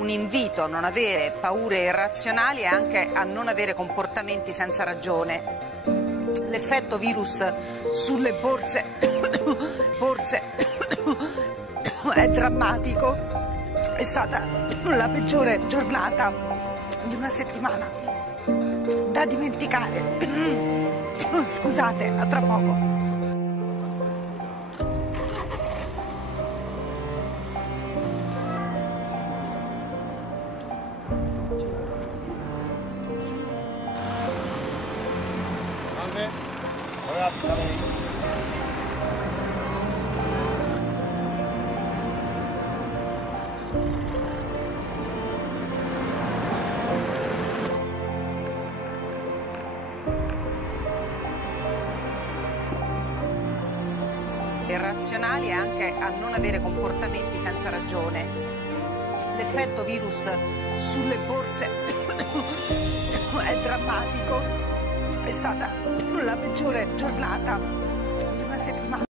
un invito a non avere paure irrazionali e anche a non avere comportamenti senza ragione. L'effetto virus sulle borse è drammatico, è stata la peggiore giornata di una settimana da dimenticare. Scusate, a tra poco. Irrazionali e anche a non avere comportamenti senza ragione. L'effetto virus sulle borse è drammatico, è stata la peggiore giornata di una settimana.